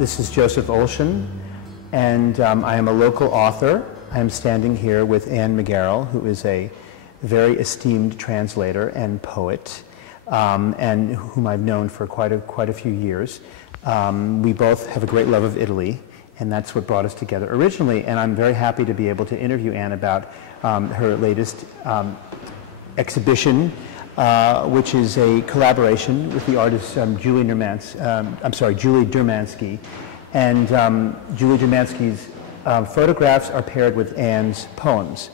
This is Joseph Olshan, and I am a local author. I am standing here with Ann McGarrell, who is a very esteemed translator and poet, and whom I've known for quite a few years. We both have a great love of Italy, and that's what brought us together originally, and I'm very happy to be able to interview Ann about her latest exhibition, which is a collaboration with the artist Julie Dermansky. And Julie Dermansky's photographs are paired with Ann's poems.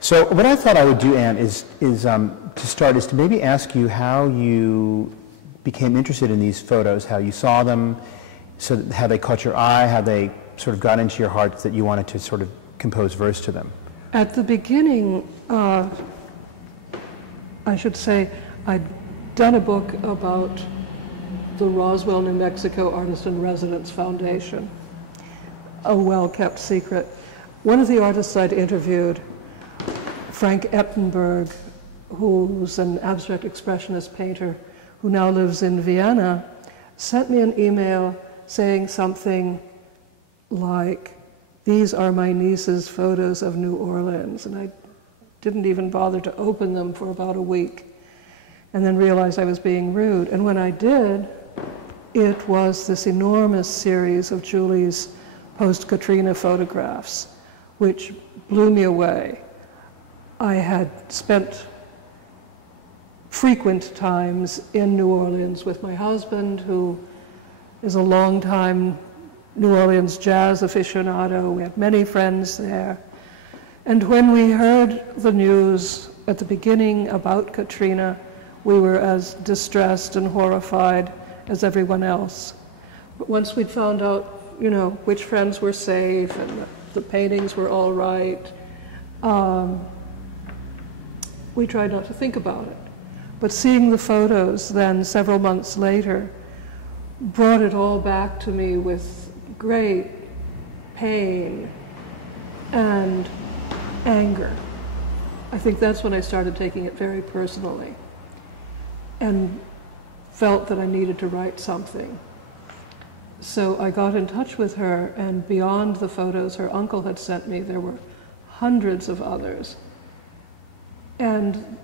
So what I thought I would do, Ann, is to maybe ask you how you became interested in these photos, how you saw them, so how they caught your eye, how they sort of got into your heart that you wanted to sort of compose verse to them. At the beginning, I should say, I'd done a book about the Roswell, New Mexico Artist in Residence Foundation, a well-kept secret. One of the artists I'd interviewed, Frank Ettenberg, who's an abstract expressionist painter who now lives in Vienna, sent me an email saying something like, "These are my niece's photos of New Orleans," and I didn't even bother to open them for about a week, and then realized I was being rude. And when I did, it was this enormous series of Julie's Post-Katrina photographs, which blew me away. I had spent frequent times in New Orleans with my husband, who is a longtime New Orleans jazz aficionado. We had many friends there. And when we heard the news at the beginning about Katrina, we were as distressed and horrified as everyone else. But once we'd found out, which friends were safe and the paintings were all right, we tried not to think about it. But seeing the photos then several months later brought it all back to me with great pain and anger. I think that's when I started taking it very personally and felt that I needed to write something. So I got in touch with her, and beyond the photos her uncle had sent me, there were hundreds of others. And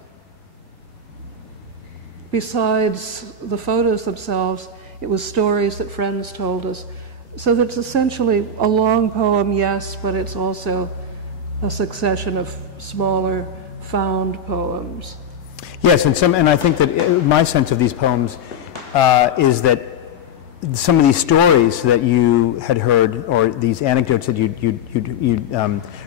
besides the photos themselves, it was stories that friends told us. So that's essentially a long poem, yes, but it's also a succession of smaller found poems. Yes, and I think that my sense of these poems is that some of these stories that you had heard, or these anecdotes that you'd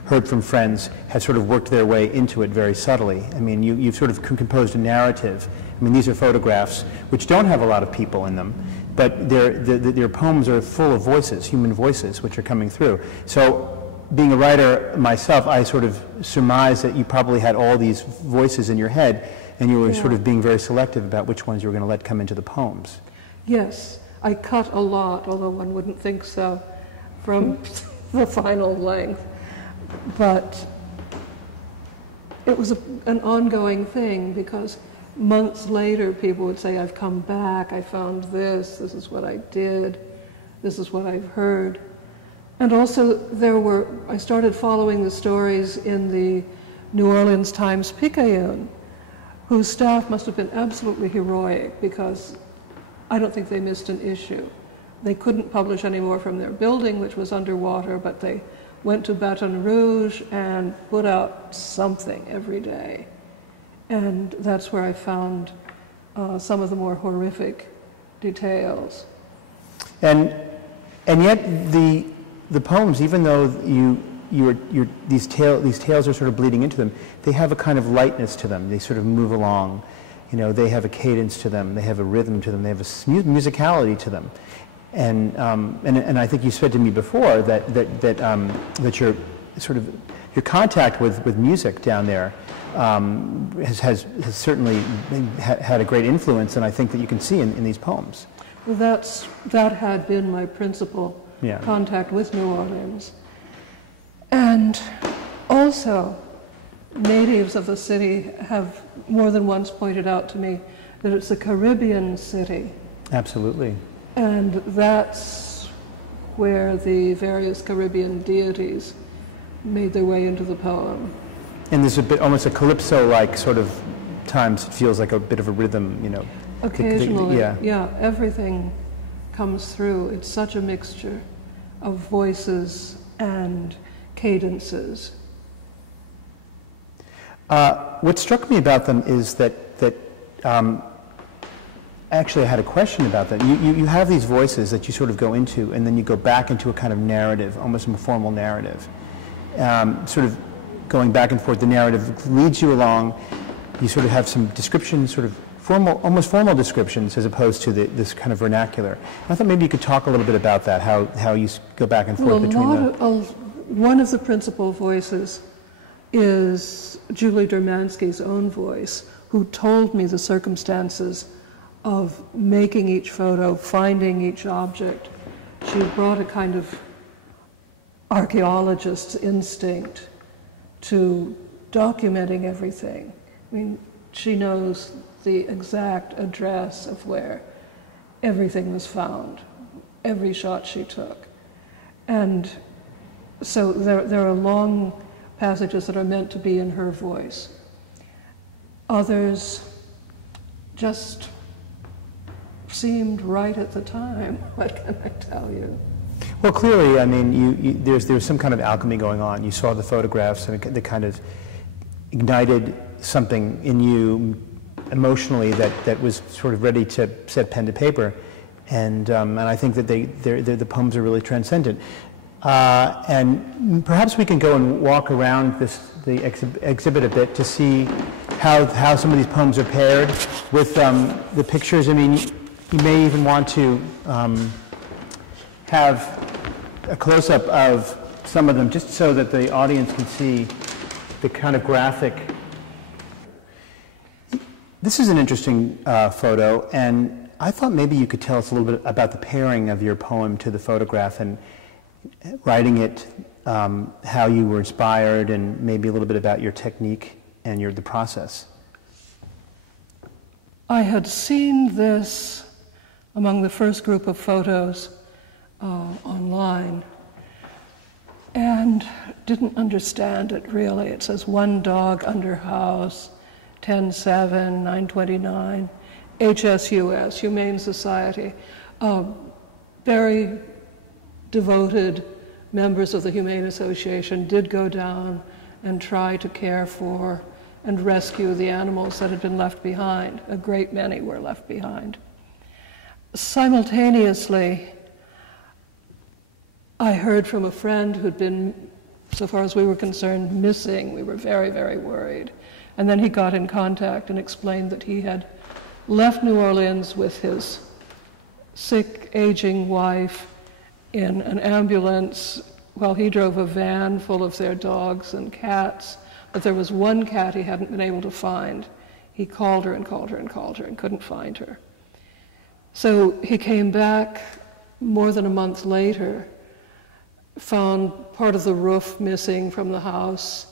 heard from friends, had sort of worked their way into it very subtly. I mean, you've sort of composed a narrative. I mean, these are photographs which don't have a lot of people in them, but their poems are full of voices, human voices, which are coming through. So, being a writer myself, I sort of surmised that you probably had all these voices in your head, and you were sort of being very selective about which ones you were going to let come into the poems. Yes, I cut a lot, although one wouldn't think so, from the final length. But it was an ongoing thing, because months later people would say, "I've come back, I found this is what I did, this is what I've heard." And also I started following the stories in the New Orleans Times-Picayune, whose staff must have been absolutely heroic, because I don't think they missed an issue. They couldn't publish anymore from their building, which was underwater, but they went to Baton Rouge and put out something every day. And that's where I found some of the more horrific details. And yet the poems, even though these tales are sort of bleeding into them, they have a kind of lightness to them. They sort of move along. They have a cadence to them. They have a rhythm to them. They have a musicality to them. And I think you said to me before that your sort of your contact with music down there has certainly had a great influence, and I think that you can see in these poems. Well, that had been my principal contact with New Orleans. And also, natives of the city have more than once pointed out to me that it's a Caribbean city. Absolutely. And that's where the various Caribbean deities made their way into the poem. And there's a bit, almost a calypso-like sort of, times it feels like a bit of a rhythm, you know. Occasionally, yeah, everything comes through. It's such a mixture of voices and cadences. What struck me about them is that actually I had a question about that. You have these voices that you sort of go into, and then you go back into a kind of narrative, almost a formal narrative. Sort of going back and forth, the narrative leads you along. You sort of have some descriptions, sort of formal, almost formal descriptions, as opposed to this kind of vernacular. I thought maybe you could talk a little bit about that, how you go back and forth between one of the principal voices is Julie Dermansky's own voice, who told me the circumstances of making each photo, finding each object. She brought a kind of archaeologist's instinct to documenting everything. I mean, she knows the exact address of where everything was found, every shot she took. And so there are long passages that are meant to be in her voice. Others just seemed right at the time. What can I tell you? Well, clearly, I mean, there's some kind of alchemy going on. You saw the photographs, and they kind of ignited something in you emotionally that was sort of ready to set pen to paper, and I think that the poems are really transcendent. And perhaps we can go and walk around the exhibit a bit to see how some of these poems are paired with the pictures. I mean, you may even want to have a close-up of some of them, just so that the audience can see the kind of graphic. This is an interesting photo, and I thought maybe you could tell us a little bit about the pairing of your poem to the photograph, and writing it, how you were inspired, and maybe a little bit about your technique and the process. I had seen this among the first group of photos online and didn't understand it really. It says one dog under house, 10/7, 9/29, HSUS, Humane Society. Very devoted members of the Humane Association did go down and try to care for and rescue the animals that had been left behind. A great many were left behind. Simultaneously, I heard from a friend who'd been, so far as we were concerned, missing. We were very, very worried. And then he got in contact and explained that he had left New Orleans with his sick, aging wife in an ambulance while he drove a van full of their dogs and cats, but there was one cat he hadn't been able to find. He called her and called her and called her and couldn't find her. So he came back more than a month later, found part of the roof missing from the house,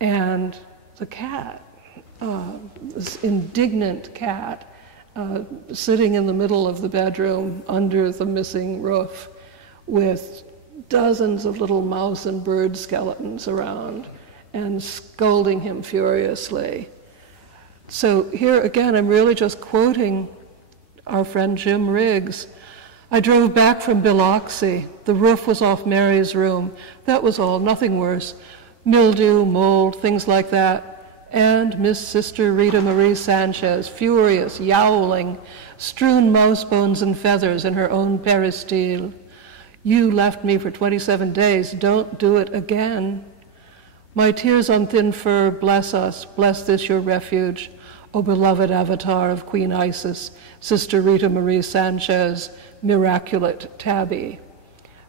and the cat, this indignant cat, sitting in the middle of the bedroom under the missing roof with dozens of little mouse and bird skeletons around and scolding him furiously. So here again, I'm really just quoting our friend Jim Riggs. I drove back from Biloxi. The roof was off Mary's room. That was all, nothing worse. Mildew, mold, things like that. And Miss Sister Rita Marie Sanchez, furious, yowling, strewn mouse bones and feathers in her own peristyle. You left me for 27 days. Don't do it again. My tears on thin fur, bless us. Bless this your refuge. O beloved avatar of Queen Isis, Sister Rita Marie Sanchez, miraculate Tabby.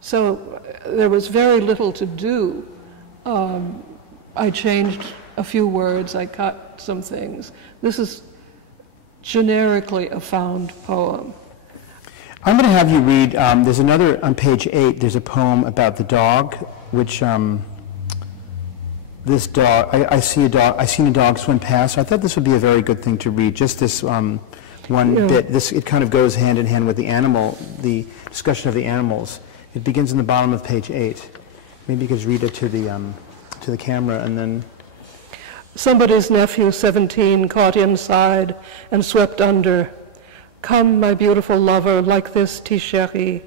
So there was very little to do. I changed a few words, I cut some things. This is generically a found poem. I'm going to have you read, there's another, on page 8, there's a poem about the dog, which this dog, I seen a dog swim past. I thought this would be a very good thing to read, just this one bit. It kind of goes hand in hand with the discussion of the animals. It begins in the bottom of page 8. Maybe you could read it to the camera and then... Somebody's nephew, 17, caught inside and swept under. Come, my beautiful lover, like this, ti chérie.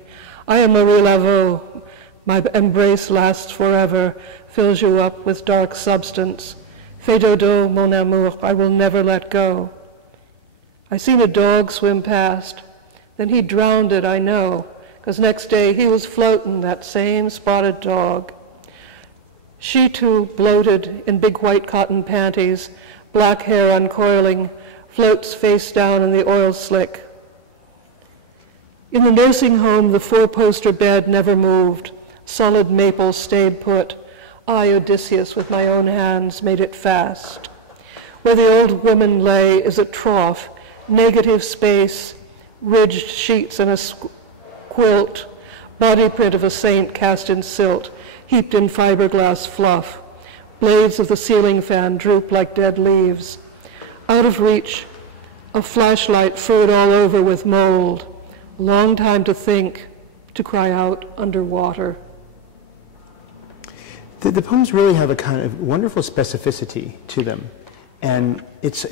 I am Marie Laveau. My embrace lasts forever, fills you up with dark substance. Fais dodo, mon amour, I will never let go. I seen a dog swim past. Then he drowned it, I know, because next day he was floating, that same spotted dog. She too, bloated in big white cotton panties, black hair uncoiling, floats face down in the oil slick. In the nursing home, the four-poster bed never moved. Solid maple stayed put. I, Odysseus, with my own hands, made it fast. Where the old woman lay is a trough, negative space, ridged sheets and a quilt, body print of a saint cast in silt, heaped in fiberglass fluff. Blades of the ceiling fan droop like dead leaves. Out of reach, a flashlight furred all over with mold. A long time to think, to cry out underwater. The poems really have a kind of wonderful specificity to them. And it's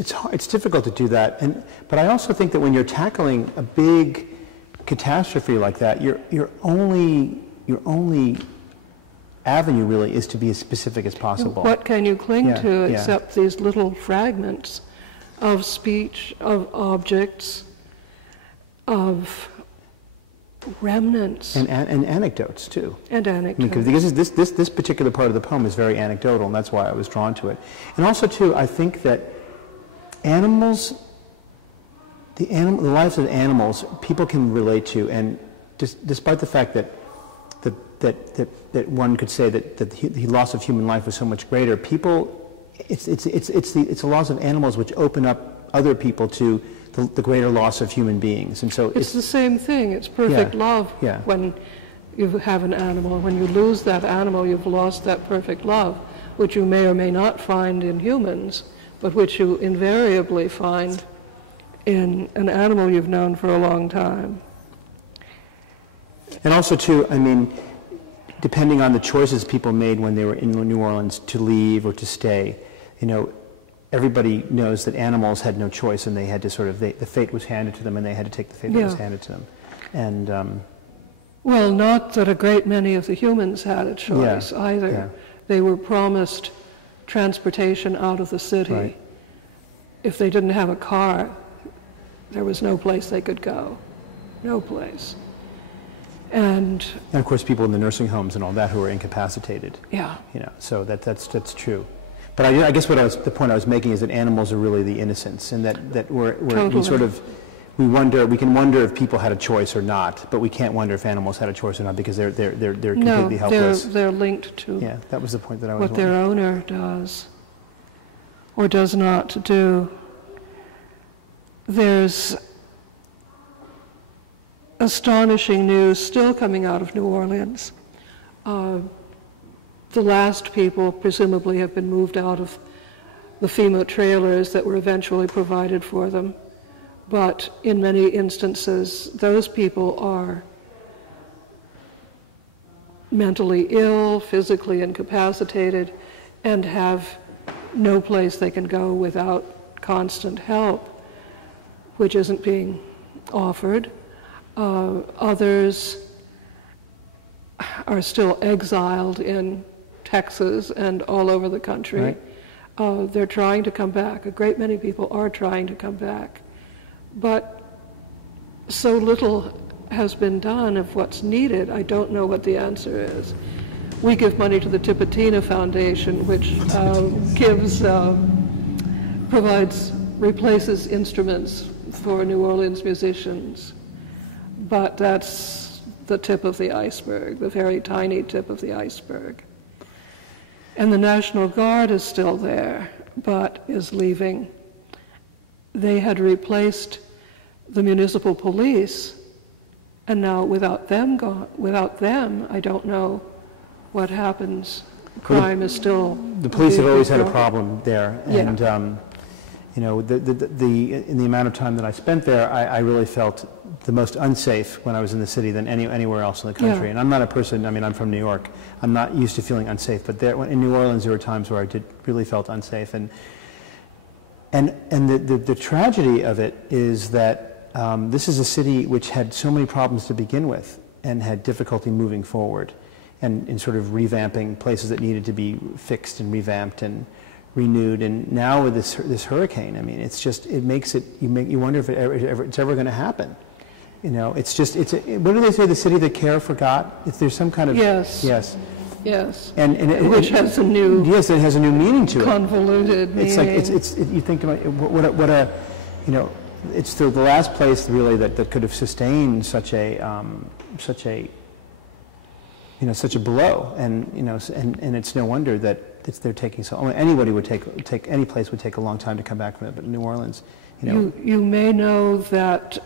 difficult to do that. But I also think that when you're tackling a big catastrophe like that, your only avenue really is to be as specific as possible. What can you cling to except these little fragments of speech, of objects, of remnants. And anecdotes, too. And anecdotes. Because this particular part of the poem is very anecdotal, and that's why I was drawn to it. And also, too, I think that animals, the lives of animals, people can relate to, and despite the fact that one could say that the loss of human life was so much greater, it's the loss of animals which open up other people to the greater loss of human beings. And so it's the same thing. It's perfect love when you have an animal. When you lose that animal, you've lost that perfect love, which you may or may not find in humans, but which you invariably find in an animal you've known for a long time. And also, too, I mean, depending on the choices people made when they were in New Orleans to leave or to stay, everybody knows that animals had no choice, and they had to the fate was handed to them, and they had to take the fate that was handed to them. And well, not that a great many of the humans had a choice either. Yeah. They were promised transportation out of the city. Right. If they didn't have a car, there was no place they could go. No place. And of course, people in the nursing homes and all that who were incapacitated. Yeah. So that's true. But I guess the point I was making is that animals are really the innocents, and that Totally. we can wonder if people had a choice or not, but we can't wonder if animals had a choice or not because they're completely helpless. They're linked to that was the point that I was what their owner does or does not do. There's astonishing news still coming out of New Orleans. The last people presumably have been moved out of the FEMA trailers that were eventually provided for them. But in many instances, those people are mentally ill, physically incapacitated, and have no place they can go without constant help, which isn't being offered. Others are still exiled in Texas and all over the country. Right. They're trying to come back. A great many people are trying to come back. But so little has been done of what's needed, I don't know what the answer is. We give money to the Tipatina Foundation, which replaces instruments for New Orleans musicians. But that's the tip of the iceberg, the very tiny tip of the iceberg. And the National Guard is still there, but is leaving. They had replaced the municipal police, and now without them, I don't know what happens. Crime is still... The police have always had a problem there, and You know, in the amount of time that I spent there, I really felt the most unsafe when I was in the city than anywhere else in the country. Yeah. And I'm not a person, I mean, I'm from New York. I'm not used to feeling unsafe, but there, in New Orleans, there were times where I really felt unsafe. And the tragedy of it is that this is a city which had so many problems to begin with and had difficulty moving forward and in sort of revamping places that needed to be fixed and revamped and renewed. And now with this hurricane, I mean, it's just, it makes it, you wonder if it's ever going to happen. You know, it's just, what do they say, the city that care forgot? If there's some kind of... Yes. Yes. Yes. Which has a new... Yes, it has a new meaning to it. Convoluted meaning. It's like, you think about what a, you know, it's the last place really that could have sustained such a blow, and you know, and it's no wonder that they're taking so. I mean, anybody would take any place would take a long time to come back from it, but New Orleans, you know. You may know that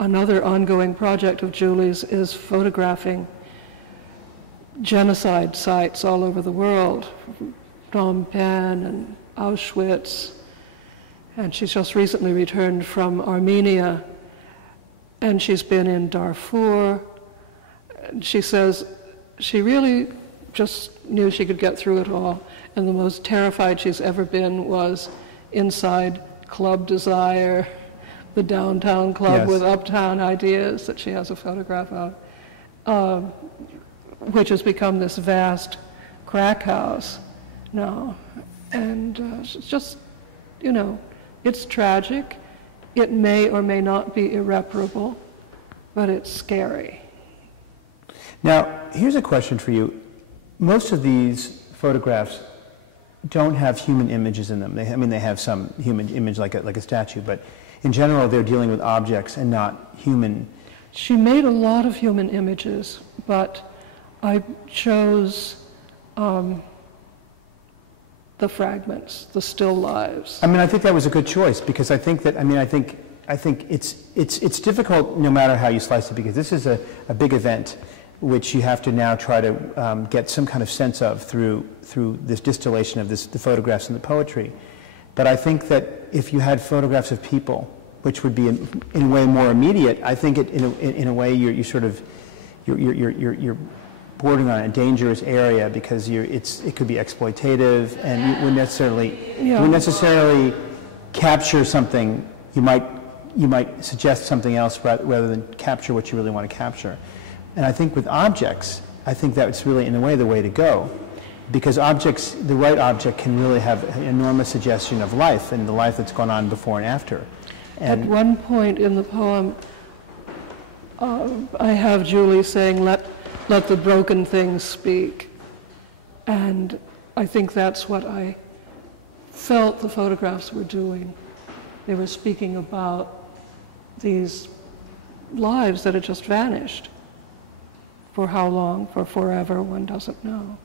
another ongoing project of Julie's is photographing genocide sites all over the world, Phnom Penh and Auschwitz, and she's just recently returned from Armenia, and she's been in Darfur. And she says she really just knew she could get through it all, and the most terrified she's ever been was inside Club Desire, the downtown club. Yes. With uptown ideas that she has a photograph of, which has become this vast crack house now. And it's just, you know, it's tragic. It may or may not be irreparable, but it's scary. Now, here's a question for you. Most of these photographs don't have human images in them. I mean, they have some human image like a statue, but in general, they're dealing with objects and not human. She made a lot of human images, but I chose the fragments, the still lives. I mean, I think that was a good choice because I think that, I think it's difficult no matter how you slice it, because this is a big event which you have to now try to get some kind of sense of through this distillation of the photographs and the poetry. But I think that if you had photographs of people, which would be in a way more immediate, I think in a way you're bordering on a dangerous area, because it could be exploitative, and you wouldn't necessarily capture something. You might suggest something else rather than capture what you really want to capture. And I think with objects, I think that's really, in a way, the way to go. Because objects, the right object can really have an enormous suggestion of life, and the life that's gone on before and after. And at one point in the poem, I have Julie saying, let the broken things speak. And I think that's what I felt the photographs were doing. They were speaking about these lives that had just vanished. For how long? For forever, one doesn't know.